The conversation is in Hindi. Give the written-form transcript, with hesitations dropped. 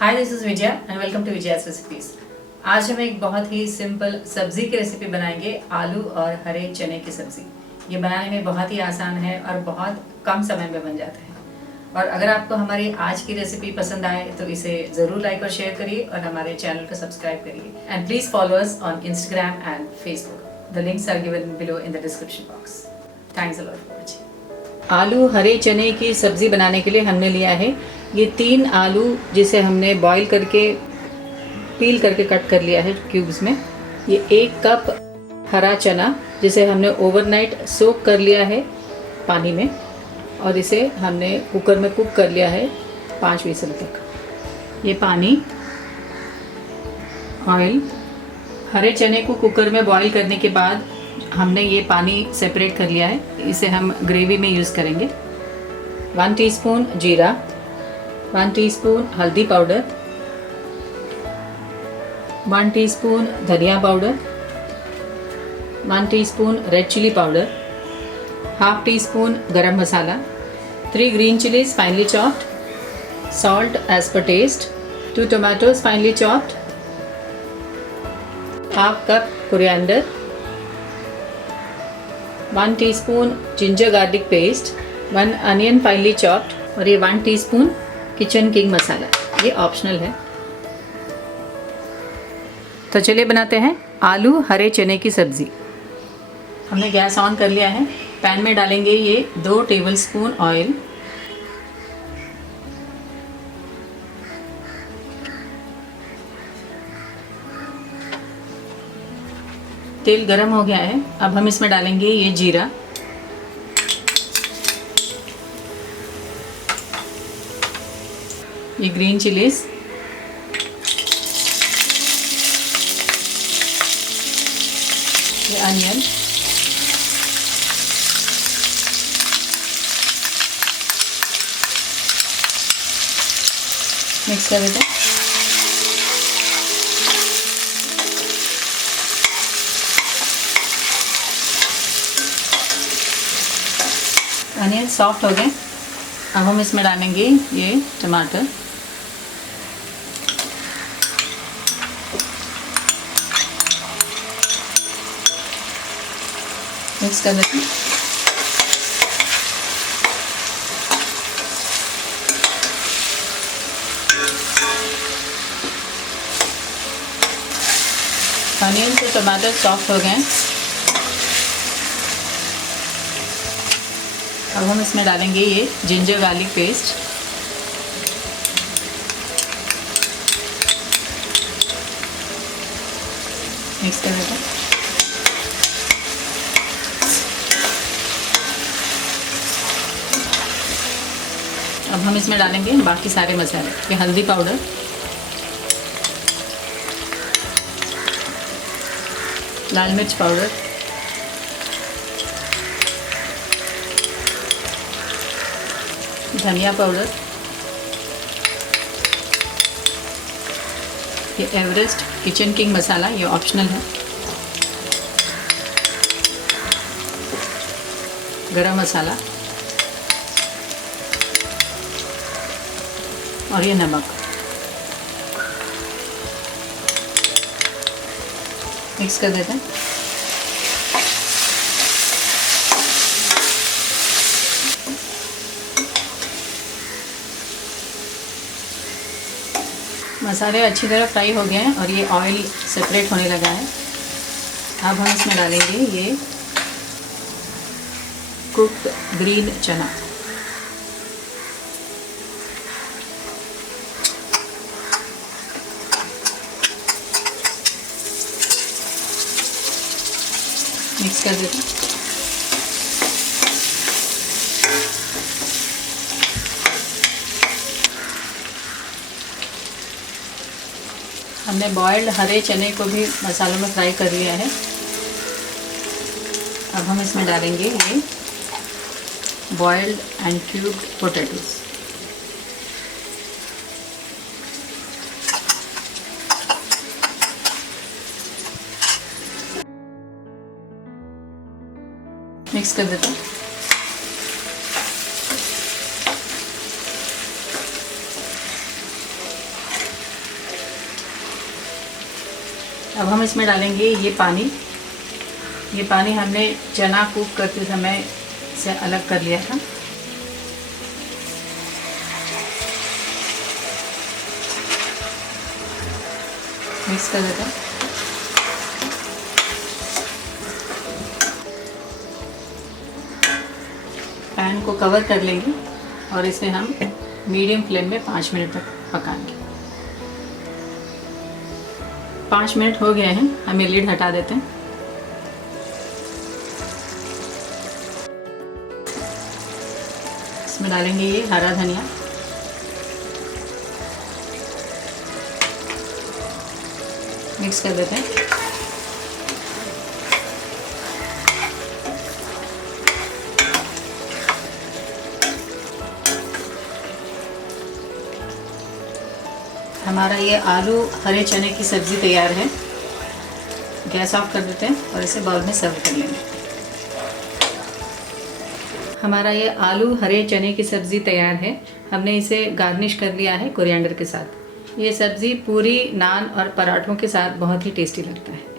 Hi, this is Vijaya and welcome to Vijaya's recipes. आज हम एक बहुत ही सिंपल सब्जी की रेसिपी बनाएंगे, आलू और हरे चने की सब्जी। ये बनाने में बहुत ही आसान है और बहुत कम समय में बन जाता है। और अगर आपको हमारी आज की रेसिपी पसंद आए तो इसे ज़रूर लाइक और शेयर करिए और हमारे चैनल को सब्सक्राइब करिए। And please follow us on Instagram and Facebook. The links are given below in the description box. Thanks a lot for watching. आलू हरे चने की सब्जी बनाने के लिए हमने लिया है ये 3 आलू, जिसे हमने बॉईल करके पील करके कट कर लिया है क्यूब्स में। ये 1 कप हरा चना, जिसे हमने ओवरनाइट सोक कर लिया है पानी में, और इसे हमने कुकर में कुक कर लिया है 5 विसल तक। ये पानी, ऑयल, हरे चने को कुकर में बॉईल करने के बाद हमने ये पानी सेपरेट कर लिया है। इसे हम ग्रेवी में यूज़ करेंगे। 1 टीस्पून जीरा, 1 टीस्पून हल्दी पाउडर, 1 टीस्पून धनिया powder, 1 teaspoon red chilli powder, half teaspoon garam masala, 3 green chilies finely chopped, salt as per taste, 2 tomatoes finely chopped, half cup coriander, 1 teaspoon ginger garlic paste, 1 onion finely chopped, और ये 1 टीस्पून किचन किंग मसाला। ये ऑप्शनल है। तो चलिए बनाते हैं आलू हरे चने की सब्ज़ी। हमने गैस ऑन कर लिया है। पैन में डालेंगे ये 2 टेबलस्पून ऑयल, तेल गरम हो गया है। अब हम इसमें डालेंगे ये जीरा, ये ग्रीन चिलीज, ये अनियन, मिक्स कर देते हैं। अनियन सॉफ्ट हो गए। अब हम इसमें डालेंगे ये टमाटर, मिक्स कर देते हैं। अनियन से टमाटर सॉफ्ट हो गए। अब हम इसमें डालेंगे ये जिंजर गार्लिक पेस्ट, मिक्स कर देते हैं। अब हम इसमें डालेंगे बाकी सारे मसाले। ये हल्दी पाउडर, लाल मिर्च पाउडर, धनिया पाउडर, ये एवरेस्ट किचन किंग मसाला, ये ऑप्शनल है, गरम मसाला, और ये नमक। मिक्स कर देते हैं। मसाले अच्छी तरह फ्राई हो गए हैं और ये ऑयल सेपरेट होने लगा है। अब हम इसमें डालेंगे ये कुक्ड ग्रीन चना, मिक्स कर देते हैं। हमने बॉइल्ड हरे चने को भी मसालों में फ्राई कर लिया है। अब हम इसमें डालेंगे ये boiled and cubed potatoes. Mix कर देते हैं। अब हम इसमें डालेंगे ये पानी। ये पानी हमने चना कुक करते समय से अलग कर लिया था। मिक्स कर देते हैं। पैन को कवर कर लेंगे और इसे हम मीडियम फ्लेम में 5 मिनट तक पकाएंगे। 5 मिनट हो गए हैं, हमें लीड हटा देते हैं। इसमें डालेंगे ये हरा धनिया, मिक्स कर देते हैं। हमारा ये आलू हरे चने की सब्ज़ी तैयार है। गैस ऑफ कर देते हैं और इसे बाउल में सर्व कर लेंगे। हमारा ये आलू हरे चने की सब्ज़ी तैयार है। हमने इसे गार्निश कर लिया है कोरिएंडर के साथ। ये सब्ज़ी पूरी, नान और पराठों के साथ बहुत ही टेस्टी लगता है।